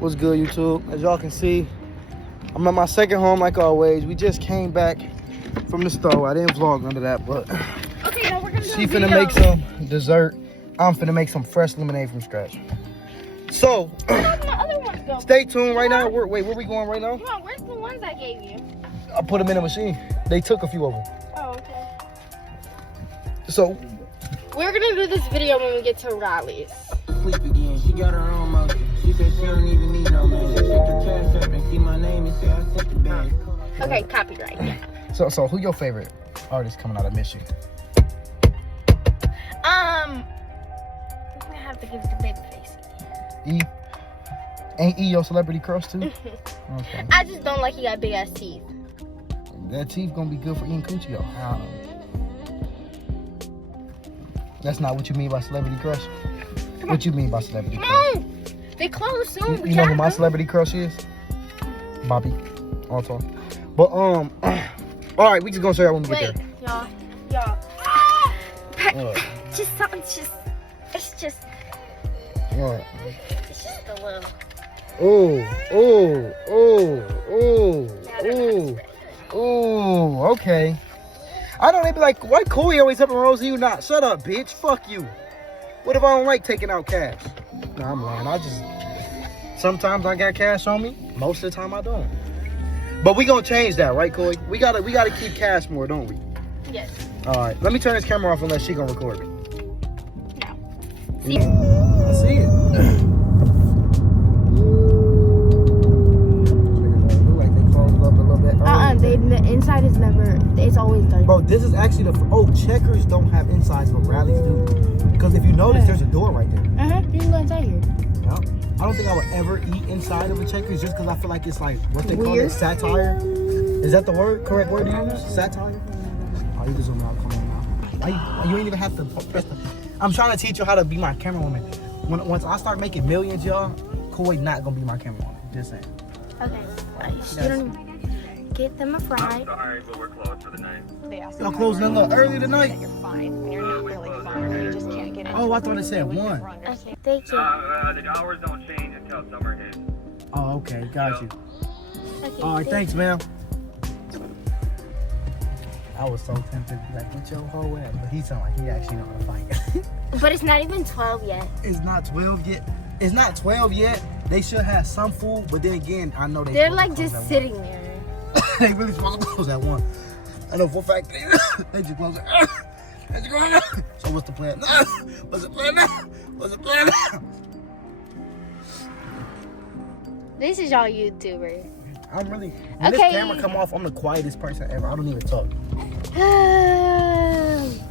What's good, YouTube? As y'all can see, I'm at my second home like always. We just came back from the store. I didn't vlog under that, but okay, now we're gonna she finna make some dessert. I'm finna make some fresh lemonade from scratch. So, stay tuned right now. Wait, where we going right now? Come on, where's the ones I gave you? I put them in the machine. They took a few of them. Oh, okay. So, we're gonna do this video when we get to Riley's. Sleep again. She got her own motion. She said she don't even need no man. She check her cash up and see my name and say I sent the bag. Okay, copyright. Yeah. So who your favorite artist coming out of Michigan? I'm gonna have to give it to Babyface. E? Ain't E your celebrity crush too? Okay. I just don't like he got big ass teeth. That teeth gonna be good for eating coochie though. That's not what you mean by celebrity crush. What you mean by celebrity crush? No, they close soon. You know who my celebrity crush is? Bobby. Also. But all right, we just gonna show y'all when we get there. Y'all. It's just a little. Oh, okay. I know they be like, why Coy always helping Rosie, you not? Shut up, bitch. Fuck you. What if I don't like taking out cash? Nah, I'm lying. Sometimes I got cash on me. Most of the time I don't. But we gonna change that, right, Coy? We gotta keep cash more, don't we? Yes. All right. Let me turn this camera off unless she gonna record me. No. See it? I see it. Look like they closed up a little bit. The inside is never. It's always dirty. Bro, this is actually Checkers don't have insides, but Rally's do. Because if you notice, there's a door right there. You can go inside here. No, I don't think I would ever eat inside of a Checkers just because I feel like it's like what they call it, satire. Is that the correct word to use? Satire. Oh, you can zoom out. Come on now. You ain't even have to press the. I'm trying to teach you how to be my camerawoman. Once I start making millions, y'all, Koi not gonna be my camerawoman. Just saying. Okay. You don't get them a fry. I'm sorry, but we're closed for the night. Y'all closing a little early tonight? You're fine. You're not really fine. You just can't get in. Oh, I thought it said 1. Okay, thank you. The hours don't change until summer hits. Oh, okay, got you. Okay, All right, thanks, ma'am. I was so tempted to be like, get your whole ass, but he sounded like he actually know how to fight. But it's not even 12 yet. It's not 12 yet. It's not 12 yet. They should have some food, but then again, I know They're like just sitting there. They really supposed to close at 1. I know for a fact they just close it. So what's the plan? What's the plan now? What's the plan now? This is y'all YouTuber. I'm really. When this camera come off, I'm the quietest person ever. I don't even talk.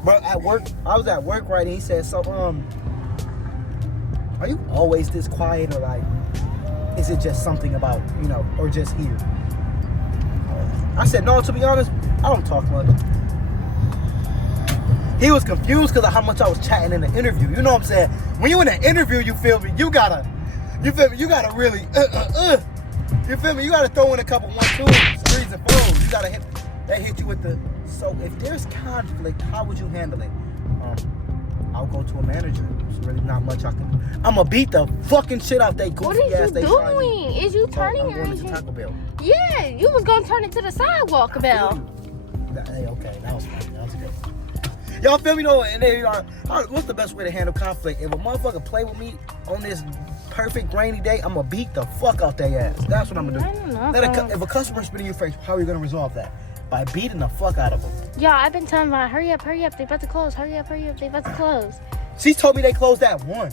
But at work, I was at work, right? And he said, "So, are you always this quiet, or like, is it just something about or just here?" I said, "No. To be honest, I don't talk much." He was confused because of how much I was chatting in the interview. You know what I'm saying? When you in an interview, you feel me? You gotta really, you feel me? You gotta throw in a couple 1, 2, 3s, and 4s. You gotta hit you with the. So if there's conflict, how would you handle it? I'll go to a manager. There's really not much I can do. I'ma beat the fucking shit out they goofy ass. What is you doing? Is you turning I'm going to Taco Bell. Yeah, you was gonna turn it to the sidewalk, Bell. Hey, okay, that was funny. That was good. Y'all feel me though? And then what's the best way to handle conflict? If a motherfucker play with me on this perfect rainy day, I'm gonna beat the fuck out their ass. That's what I'm gonna do. I don't know. If a customer spit in your face, how are you gonna resolve that? By beating the fuck out of them. Yeah, I've been telling them, hurry up, they about to close. Hurry up, they about to close. She told me they closed at 1.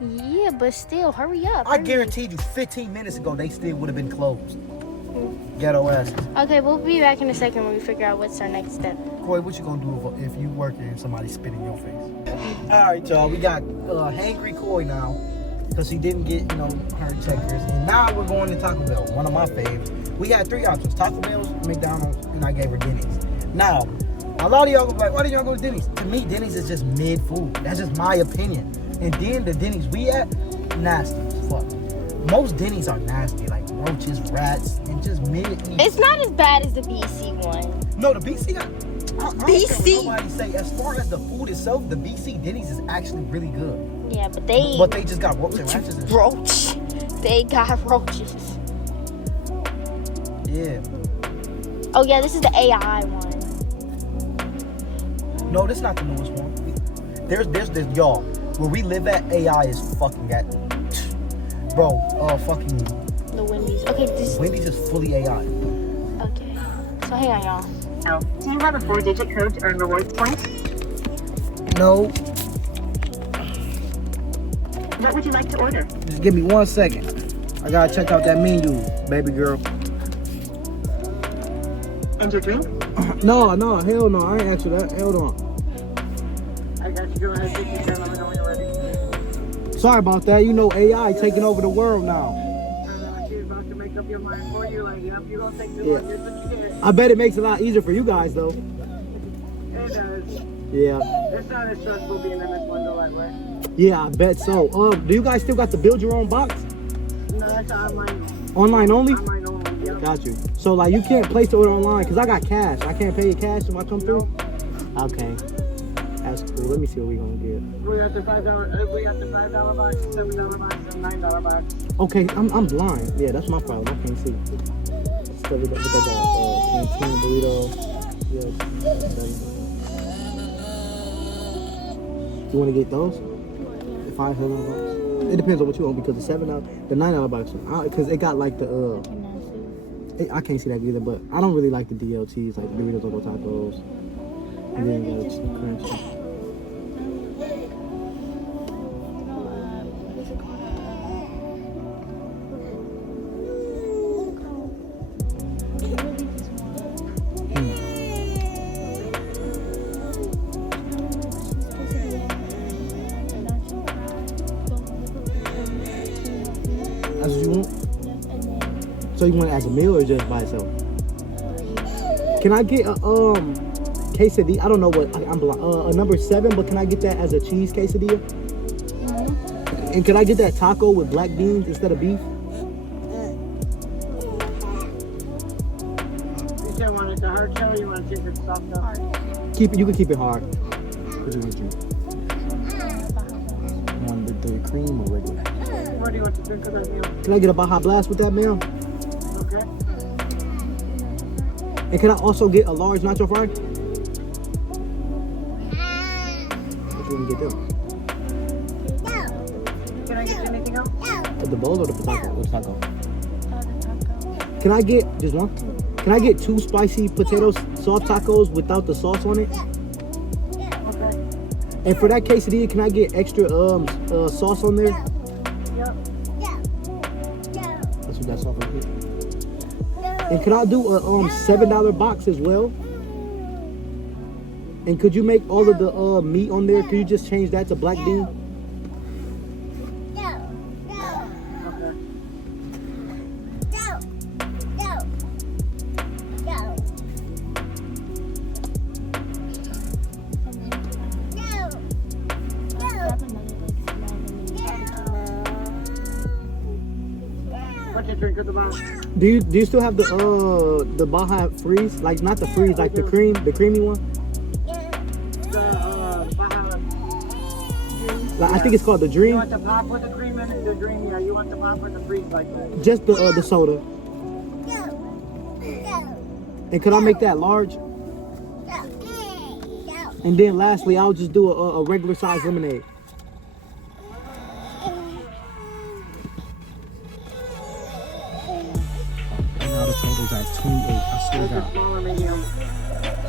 Yeah, but still, hurry up. I guaranteed you 15 minutes ago they still would have been closed. Ghetto ass. Okay, we'll be back in a second when we figure out what's our next step. Corey, what you gonna do if you working and somebody spit in your face? All right, y'all, we got hangry Corey now because he didn't get her Checkers, and now we're going to Taco Bell, one of my faves. We had 3 options: Taco Bell's, McDonald's, and I gave her Denny's. Now, a lot of y'all gonna be like, why did y'all go to Denny's? To me, Denny's is just mid food. That's just my opinion. And then the Denny's we at, nasty as fuck. Most Denny's are nasty, like roaches, rats, and just mid. It's not as bad as the BC one. No, the BC got. I don't care BC. what nobody say. As far as the food itself, the BC Denny's is actually really good. Yeah, but they just got roaches and rats and shit. roach. They got roaches. Yeah. Oh yeah, this is the AI one. No, this is not the newest one. There's this, y'all. Where we live at, AI is fucking at. Bro, fucking. The Wendy's. Okay, this. Wendy's is fully AI. Okay. So hang on, y'all. Oh, do you have a 4-digit code to earn rewards points? No. What would you like to order? Just give me 1 second. I gotta check out that menu, baby girl. And your drink? No, hell no. I ain't asked you that. Hold on. I got you. Go ahead, take your time. Let me know when you're ready. Sorry about that. You know AI taking over the world now. She's about to make up your mind for you. Like, yep, you gonna take this Yeah. one. Here's what you get. I bet it makes it a lot easier for you guys though. It does. Yeah. It's not as stressful being in this one the right way. Yeah, I bet so. Do you guys still got to build your own box? No, that's online. Online only? Online only. Yep. Got you. So like you can't place the order online because I got cash. I can't pay you cash if I come through? Okay. That's cool. Let me see what we gonna get. We got the $5. We got the $5 box, $7 box, and $9 box. Okay, I'm blind. Yeah, that's my problem. I can't see. So we got canteen burrito. Yes. You want to get those? The $5 box. It depends on what you want because the $7, the $9 box, because it got like the I can't see that either. But I don't really like the DLTs like Doritos Loco Tacos. And then you got crunch. That's what you want? So you want it as a meal or just by itself? Can I get a quesadilla? I don't know what I'm blind. A number 7, but can I get that as a cheese quesadilla? Mm-hmm. And can I get that taco with black beans instead of beef? You said want it the hard shell or you want to keep it soft up? Keep it. You can keep it hard. What do you want to drink? You want the cream or regular? What do you want to drink with that meal? Can I get a Baja Blast with that meal? Okay. And can I also get a large nacho fry? What you want to get them? Can I get you anything else? The bowl or the potato? Or the taco? Can I get just one? Can I get 2 spicy potato soft tacos without the sauce on it? Okay. And for that quesadilla, can I get extra sauce on there? Yep. That's what that sauce is. And can I do a $7 box as well? And could you make all of the meat on there? Could you just change that to black bean? Okay. What you drink at the bottom? Do you still have the Baja freeze? Like not the freeze, like the creamy one? Baja. Like I think it's called the Dream. You want the pop with the cream in it? The dream, yeah. You want the pop with the freeze like that? Just the soda. And could I make that large? And then lastly, I'll just do a regular size lemonade. Now the total's at 28. I swear to There's a God. small or medium.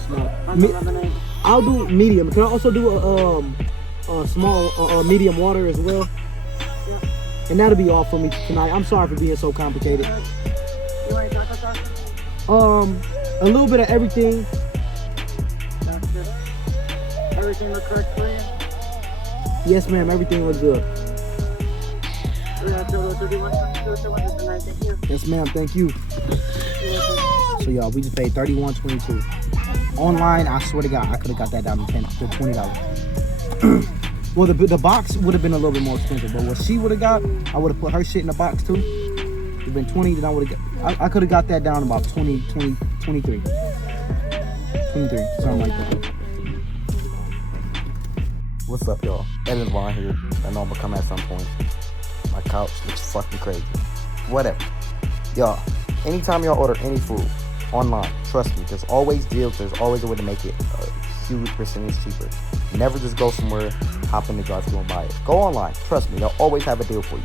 Small. On the lemonade. I'll do medium. Can I also do a small medium water as well? Yeah. And that'll be all for me tonight. I'm sorry for being so complicated. You want taco sauce? A little bit of everything. That's good. Everything look correct for you? Yes, ma'am. Everything looks good. We got total 31. Thank you. Yes, ma'am. Thank you. So y'all, we just paid $31.22. Online, I swear to God, I could have got that down to $20. Well, the box would have been a little bit more expensive, but what she would have got, I would have put her shit in the box too. It'd been 20, then I would have got. I could have got that down about 23, something like that. What's up, y'all? Edit Vaughn here. I know I'm gonna come at some point. My couch looks fucking crazy. whatever. Y'all, anytime y'all order any food online, trust me, there's always deals. There's always a way to make it a huge percentage cheaper. Never just go somewhere, hop in the drive-thru and buy it. Go online. Trust me, they'll always have a deal for you.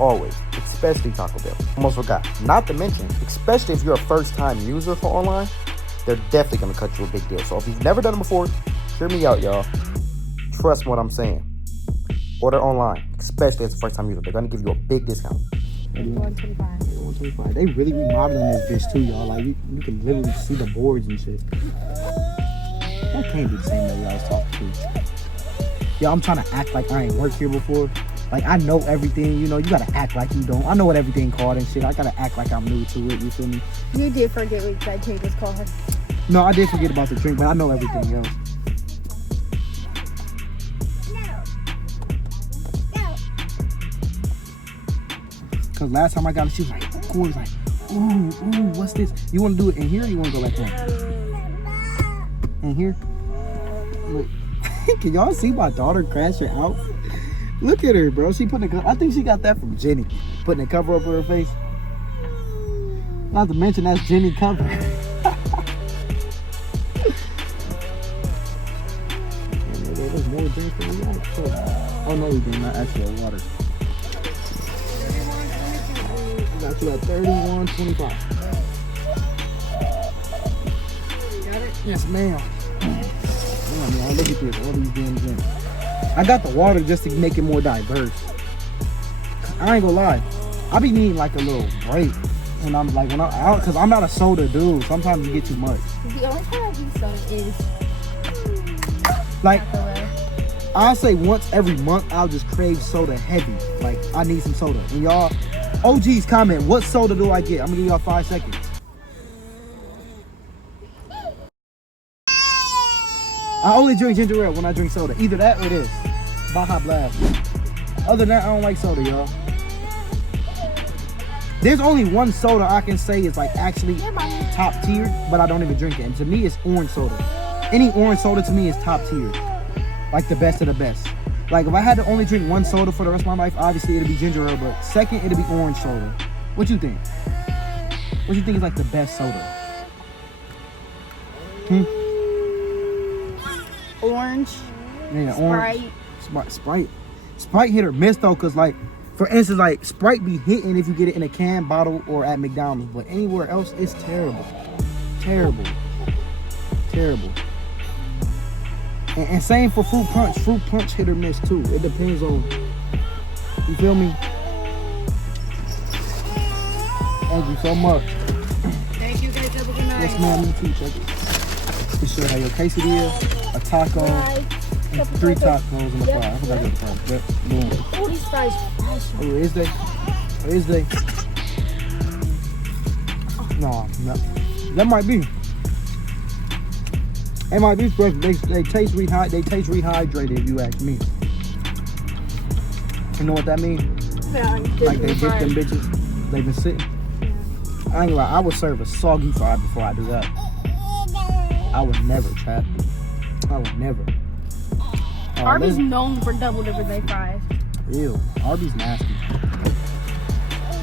Always. Especially Taco Bell. Almost forgot. Not to mention, especially if you're a first-time user for online, they're definitely going to cut you a big deal. So if you've never done it before, hear me out, y'all. Trust what I'm saying. Order online, especially as a first-time user. They're going to give you a big discount. 125. 125. They really remodeling this bitch too, y'all. Like you can literally see the boards and shit. That can't be the same lady I was talking to. Yo, I'm trying to act like I ain't worked here before. Like I know everything, you know. You gotta act like you don't. I know what everything called and shit. I gotta act like I'm new to it. You feel me? You did forget what that drink was called. No, I did forget about the drink, but I know everything else. Cause last time I got it, she was like, Corey's like, ooh, what's this? You wanna do it in here or you wanna go back home? In here? Look. Can y'all see my daughter crashing out? Look at her, bro. She putting I think she got that from Jenny. Putting a cover over her face. Not to mention that's Jenny cover. There's more drinks than we got. Oh no, we did not. Actually, water. Got you at 31.25. Got it? Yes, ma'am. Damn, man, look at this. All these damn drinks. I got the water just to make it more diverse. I ain't gonna lie. I be needing like a little break. And I'm like, cause I'm not a soda dude. Sometimes you get too much. The only time I do soda is like, I'll say once every month, I'll just crave soda heavy. Like, I need some soda. And y'all, OGs comment, what soda do I get? I'm gonna give y'all 5 seconds. I only drink ginger ale when I drink soda. Either that or this. Baja Blast. Other than that, I don't like soda, y'all. There's only one soda I can say is like actually top tier, but I don't even drink it. And to me, it's orange soda. Any orange soda to me is top tier. Like the best of the best. Like if I had to only drink one soda for the rest of my life, obviously it'd be ginger ale, but second it'd be orange soda. What you think? What you think is like the best soda? orange. Yeah, Sprite. Orange. Sprite hit or miss though, cause like, for instance, like Sprite be hitting if you get it in a can, bottle, or at McDonald's, but anywhere else, it's terrible. Terrible. And same for fruit punch. Fruit punch hit or miss too. It depends on, you feel me? Thank you so much. Thank you guys. Have a good night. Yes, ma'am. You too. Check it. You should have your quesadilla, a taco, and 3 tacos and a fry. I forgot the fries. But boom. Oh, these fries. Oh, is they? Is they? No. That might be. It might be fresh. They taste rehydrated, if you ask me. You know what that means? Yeah, like they dip them bitches. They've been sitting. I ain't gonna lie, I would serve a soggy fry before I do that. I would never, trap. I would never. Arby's known for double dipper day fries. Ew, Arby's nasty.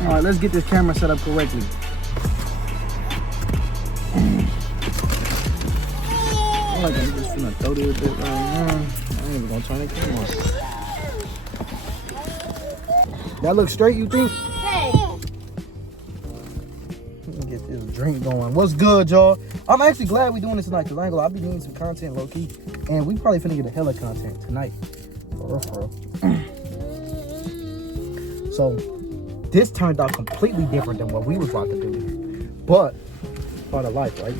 Alright, let's get this camera set up correctly. I like I'm just gonna throw this bit right now. I ain't even gonna turn the camera on. That looks straight, you think? Hey. Let me get this drink going. What's good, y'all? I'm actually glad we're doing this tonight, because I ain't gonna lie, I'll be needing some content low-key. And we probably finna get a hella content tonight. For real. So, this turned out completely different than what we was about to do. But, part of life, right?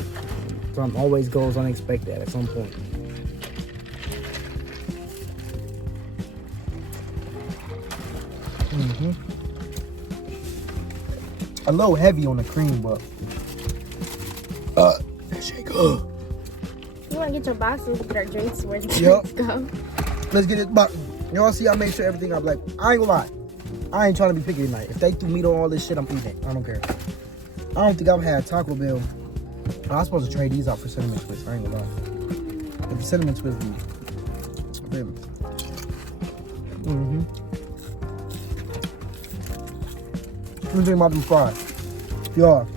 Something always goes unexpected at some point. A little heavy on the cream, but that shake. You want to get your boxes, get our drinks, where the Yup. drinks go. Let's get it. But y'all see, I made sure everything. I'm like, I ain't gonna lie, I ain't trying to be picky tonight. If they threw meat on all this shit, I'm eating it. I don't care. I don't think I've had Taco Bell. I was supposed to trade these out for cinnamon twists. I ain't gonna lie. If the cinnamon twist be really. Let me think about them fries. Y'all,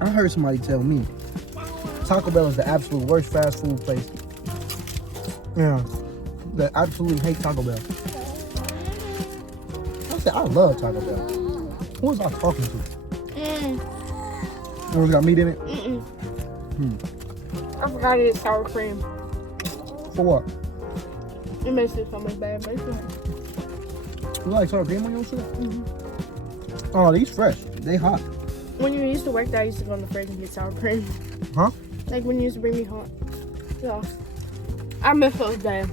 I heard somebody tell me Taco Bell is the absolute worst fast food place. Yeah, that absolutely hate Taco Bell. I said I love Taco Bell. Who was I talking to? It was got meat in it. I forgot it's sour cream. For what? It makes it so much better, but it's fine. You like sour cream on your shit? Oh, these fresh. They hot. When you used to work there, I used to go in the fridge and get sour cream. Huh? Like when you used to bring me home. Yeah. I miss those days.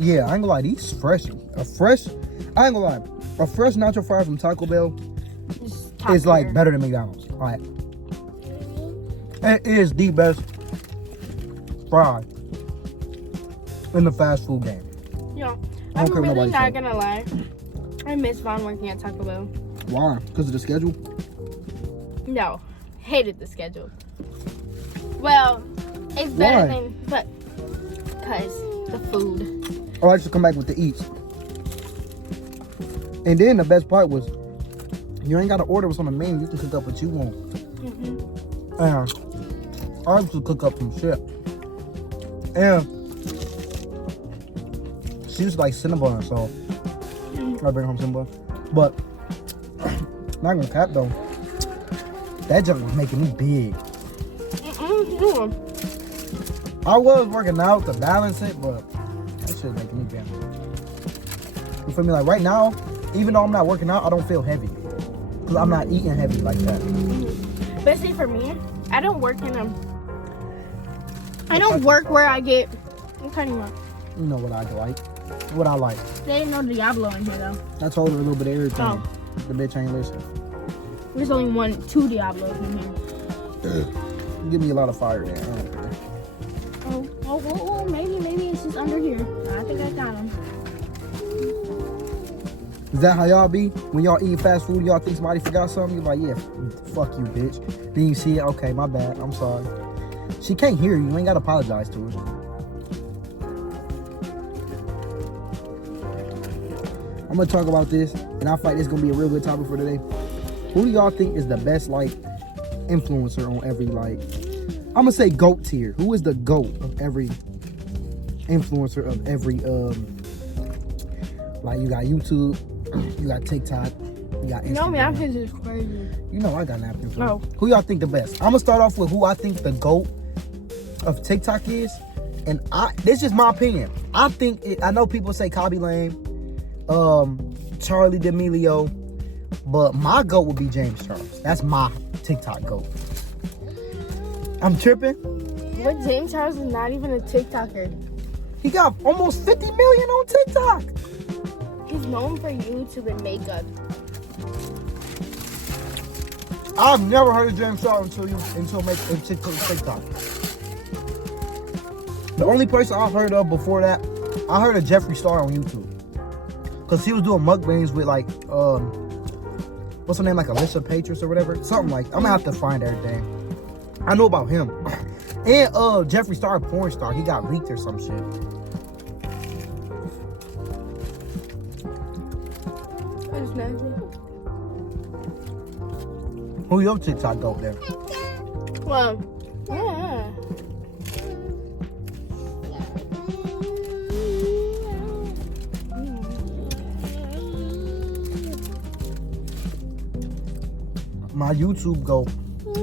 Yeah, I ain't gonna lie. These fresh. I ain't gonna lie. A fresh nacho fry from Taco Bell is like better than McDonald's. Alright. It is the best fry in the fast food game. Yeah. I don't care I'm what really nobody not says. gonna lie. I miss Vaughn working at Taco Bell. Why? Because of the schedule? No. Hated the schedule. Well, it's better Why? than, but because the food. Oh, I used to come back with the eats. And then the best part was, you ain't got to order what's on the menu. You can cook up what you want. And I used to cook up some shit. And she used to like Cinnabon, so I bring home Cinnabon. But not gonna cap though. That junk was making me big. I was working out to balance it, but that shit making me big. You feel me? Like right now, even though I'm not working out, I don't feel heavy. Cause I'm not eating heavy like that. But see, for me, I don't work in a. I don't work where I get. What kind of want? You know what I like. What I like. They ain't no Diablo in here though. I told her a little bit of everything. Oh. The bitch ain't listen. There's only two Diablos in here. Give me a lot of fire there. I don't care. Oh, maybe it's just under here. I think I got them. Is that how y'all be? When y'all eat fast food, y'all think somebody forgot something? You're like, yeah, fuck you, bitch. Then you see it, okay, my bad, I'm sorry. She can't hear you, you ain't gotta apologize to her. I'm gonna talk about this, and I feel like this is gonna be a real good topic for today. Who do y'all think is the best, like, influencer on every, like, I'm gonna say GOAT tier. Who is the GOAT of every influencer of every, like, you got YouTube, you got TikTok, you got Instagram. You know me, I'm just crazy. You know I got napkins. Oh. Who y'all think the best? I'm gonna start off with who I think the GOAT of TikTok is, and this is just my opinion. I know people say Kobby Lame, Charlie D'Amelio, but my GOAT would be James Charles. That's my TikTok GOAT. I'm tripping. But James Charles is not even a TikToker. He got almost 50 million on TikTok. He's known for YouTube and makeup. I've never heard of James Charles until TikTok. The only person I've heard of before that, I heard of Jeffree Star on YouTube. Cause he was doing mukbangs with like, what's her name, like Alicia Patris or whatever, something like. I'm gonna have to find everything. I know about him. And Jeffree Star, porn star, he got leaked or some shit. That's nasty. Who your TikTok go there? Well, yeah. My YouTube go.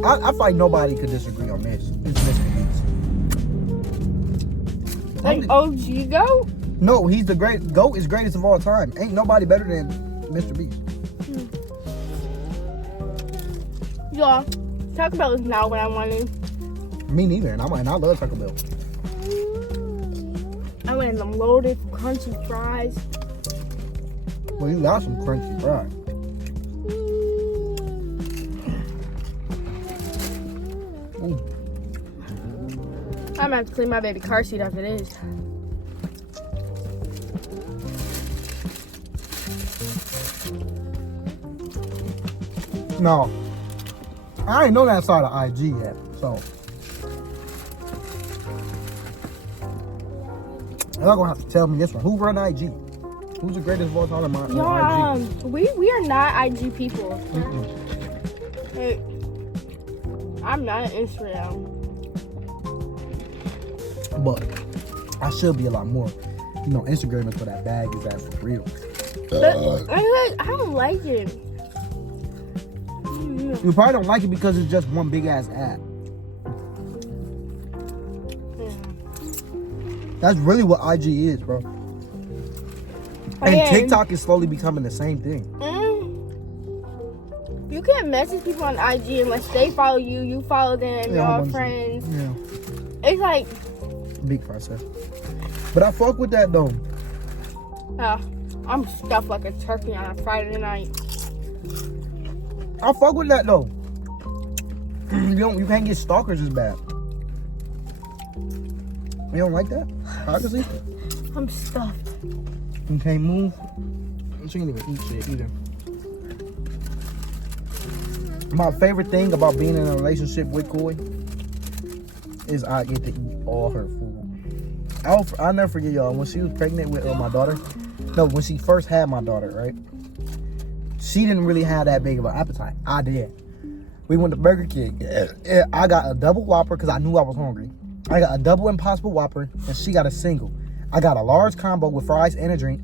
I feel like nobody could disagree on this. It's Mr. Beast. Like OG GOAT? No, he's the great GOAT is greatest of all time. Ain't nobody better than Mr. Beast. Yeah. Taco Bell is not what I wanted. Me neither, and I love Taco Bell. I wanted them loaded, crunchy fries. Well, you got some crunchy fries. Ooh. I'm gonna have to clean my baby car seat after this. No, I ain't know that side of IG yet, so y'all gonna have to tell me this one. Who run IG? Who's the greatest of all time on Y'all, IG? we are not IG people. Mm-mm. Hey, I'm not on Instagram. But I should be a lot more. You know, Instagram is for that bag is that for real. But I don't like it. You probably don't like it because it's just one big ass app. That's really what IG is, bro. And Yeah. TikTok is slowly becoming the same thing. You can't message people on IG unless they follow you, you follow them, Yeah, y'all I'm friends. Yeah, It's like, big process. But I fuck with that though. I'm stuffed like a turkey on a Friday night. I fuck with that though. You can't get stalkers as bad. You don't like that? Obviously. I'm stuffed. You can't move. She can't even eat shit either. My favorite thing about being in a relationship with Koi is I get to eat all her food. I'll never forget, y'all, when she was pregnant with my daughter. No, when she first had my daughter, right? She didn't really have that big of an appetite. I did. We went to Burger King. I got a double Whopper because I knew I was hungry. I got a double Impossible Whopper, and she got a single. I got a large combo with fries and a drink,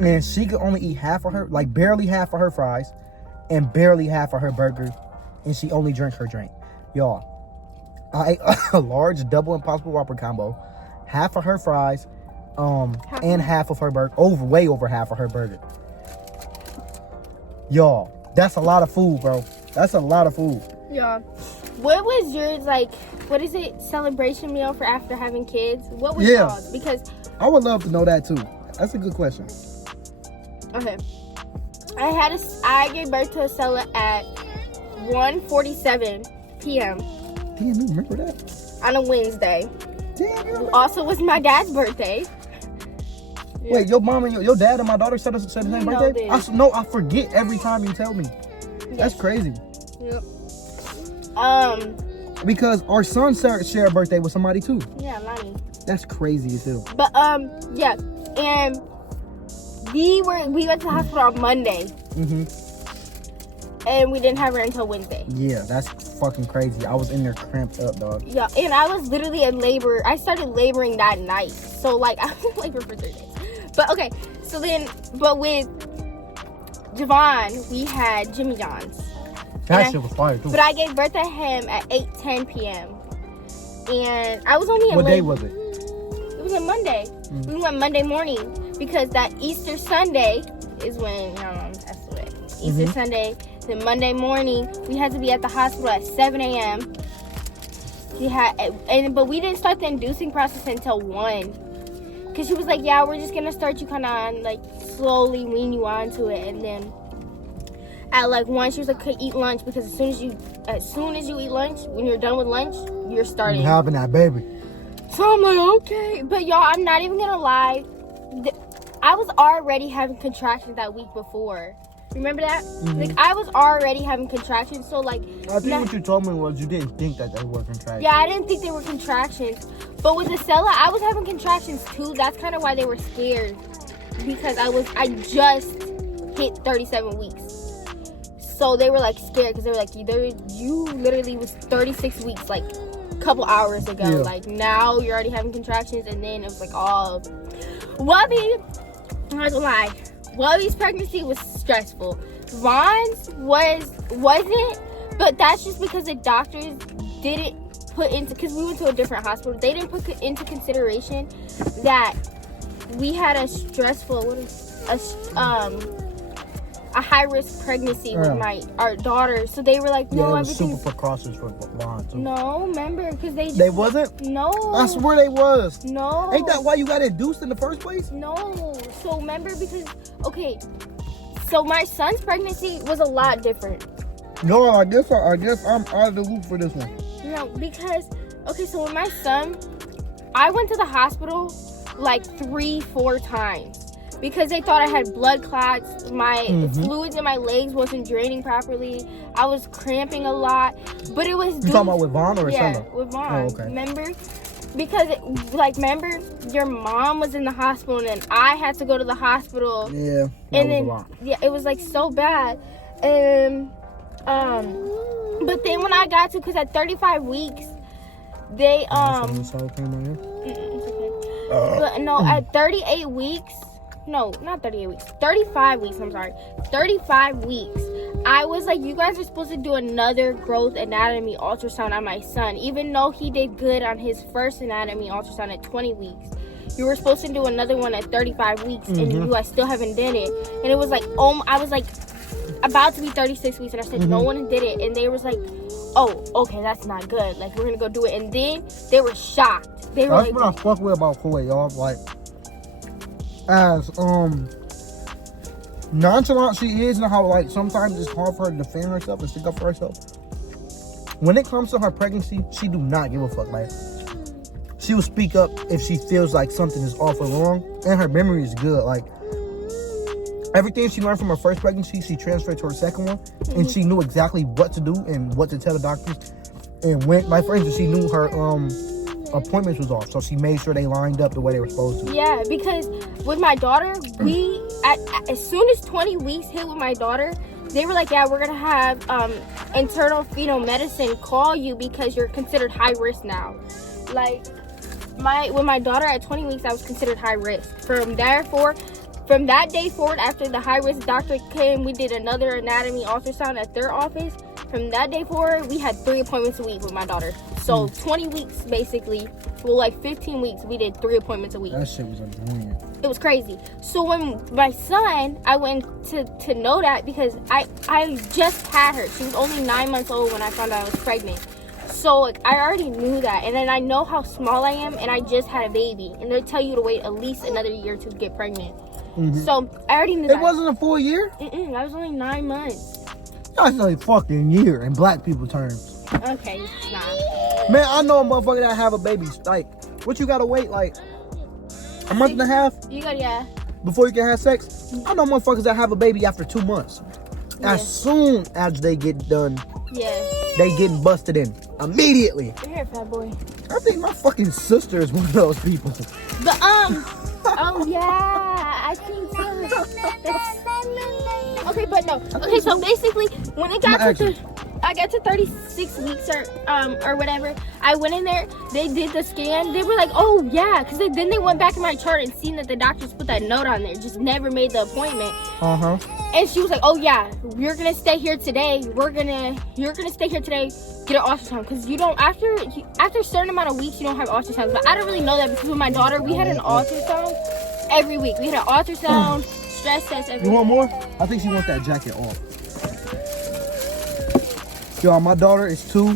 and she could only eat half of her, like barely half of her fries, and barely half of her burger, and she only drank her drink. Y'all, I ate a large double Impossible Whopper combo, half of her fries, and half of her burger, way over half of her burger. Y'all, that's a lot of food, bro. That's a lot of food. Yeah. What was yours, like, what is it, celebration meal for after having kids? What was yours? Because I would love to know that too. That's a good question. okay, I gave birth to a Stella at 1:47 p.m. Damn, you remember that? on a Wednesday. Damn, you remember? Also was my dad's birthday. Wait, your mom and your dad and my daughter said the same know birthday? this. I forget every time you tell me. That's crazy. Yep. Because our son shared a birthday with somebody too. Yeah, Lonnie. That's crazy as hell. But yeah, and we went to the hospital on Monday, and we didn't have her until Wednesday. Yeah, that's fucking crazy. I was in there cramped up, dog. Yeah, and I was literally in labor. I started laboring that night, so like I was in labor for 3 days. But okay, so then, but with Javon, we had Jimmy John's. That shit was fire too. But I gave birth to him at 8:10 p.m. And I was only in What day labor. was it? It was a Monday. We went Monday morning because that Easter Sunday is when passed away. Easter Sunday. Then Monday morning, we had to be at the hospital at 7 a.m. But we didn't start the inducing process until 1. Because she was like, yeah, we're just going to start you kind of like slowly wean you onto it. And then at like 1, she was like, okay, eat lunch, because as soon as you eat lunch, when you're done with lunch, you're starting. You having that baby. So I'm like, okay. But y'all, I'm not even going to lie. I was already having contractions that week before. Remember that? Like, I was already having contractions, so like... I think what you told me was you didn't think that they were contractions. Yeah, I didn't think they were contractions. But with Estella, I was having contractions too. That's kind of why they were scared. Because I just hit 37 weeks. So they were like scared because they were like, you literally was 36 weeks like a couple hours ago. Yeah. Like now you're already having contractions, and then it was like all... Wubby, I'm not gonna lie. Wubby's pregnancy was stressful. Vaughn's wasn't, but that's just because the doctors didn't put into, because we went to a different hospital, they didn't put into consideration that we had a stressful, a high-risk pregnancy with our daughter. So they were like, no, it was everything. super precautions for Vaughn too. No, remember, because They wasn't? No. I swear they was. No. Ain't that why you got induced in the first place? No. So remember, because, okay, so my son's pregnancy was a lot different. No, I guess I'm out of the loop for this one. No, because, okay, so with my son, I went to the hospital like 3-4 times because they thought I had blood clots. My fluids in my legs wasn't draining properly. I was cramping a lot, but it was... You talking about with Vaughn or yeah, Stella? with Vaughn. Oh, okay. Remember? because like remember your mom was in the hospital and then I had to go to the hospital. Yeah. And then it was like so bad. And but then when I got to, because at 35 weeks they it's okay. But no, at 38 weeks, no, not 38 weeks, 35 weeks, I'm sorry, 35 weeks, I was like, you guys are supposed to do another growth anatomy ultrasound on my son, even though he did good on his first anatomy ultrasound at 20 weeks. You were supposed to do another one at 35 weeks, and you guys still haven't done it. And it was like, I was like about to be 36 weeks, and I said, no one did it. And they was like, oh, okay, that's not good. Like, we're going to go do it. And then they were shocked. They were That's what I fuck with about Koi, y'all. Like, as nonchalant she is, and how like sometimes it's hard for her to defend herself and stick up for herself. When it comes to her pregnancy, she do not give a fuck. Like, she will speak up if she feels like something is off or wrong, and her memory is good. Like, everything she learned from her first pregnancy, she transferred to her second one, and she knew exactly what to do and what to tell the doctors. And when, like, for instance, she knew her appointments was off, so she made sure they lined up the way they were supposed to. Yeah, because with my daughter, we as soon as 20 weeks hit with my daughter, they were like, yeah, we're gonna have internal fetal medicine call you because you're considered high risk now. Like, with my daughter at 20 weeks, I was considered high risk. From that day forward, after the high risk doctor came, we did another anatomy ultrasound at their office. From that day forward, we had 3 appointments a week with my daughter. So 20 weeks, basically, well, like 15 weeks, we did 3 appointments a week. That shit was annoying. It was crazy. So when my son, I went to know that because I just had her. She was only 9 months old when I found out I was pregnant. So like, I already knew that. And then I know how small I am, and I just had a baby. And they tell you to wait at least another year to get pregnant. So I already knew that. It wasn't a full year? I was only 9 months. That's a fucking year in black people terms. Okay, nah. Man, I know a motherfucker that have a baby. Like, what you gotta wait, like, a month and a half? You got, yeah. Before you can have sex? I know motherfuckers that have a baby after 2 months. Yeah. As soon as they get done, Yeah. they getting busted in. Immediately. You're here, fat boy. I think my fucking sister is one of those people. But, oh, yeah. I think so. Okay, but no. Okay, so basically, when it got to I got to 36 weeks or whatever, I went in there, they did the scan, they were like, oh yeah, because then they went back in my chart and seen that the doctors put that note on there, just never made the appointment. And she was like, oh yeah, you're gonna stay here today, you're gonna stay here today, get an ultrasound, because you don't, after a certain amount of weeks, you don't have ultrasounds. But I don't really know that, because with my daughter, we had an ultrasound every week. We had an ultrasound, stress test every week. You want more? I think she wants that jacket off. Y'all, my daughter is 2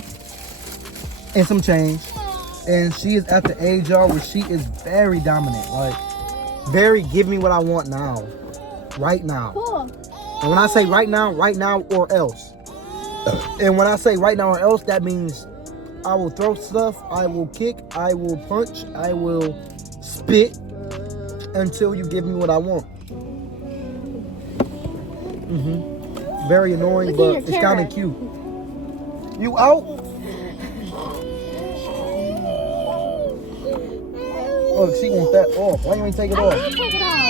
and some change, and she is at the age, y'all, where she is very dominant. Like, very give me what I want now, right now. Cool. And when I say right now or else. And when I say right now or else, that means I will throw stuff, I will kick, I will punch, I will spit until you give me what I want. Very annoying, but it's kind of cute. You out? Oh, she wants that off. Why you ain't take it off? I did take it off.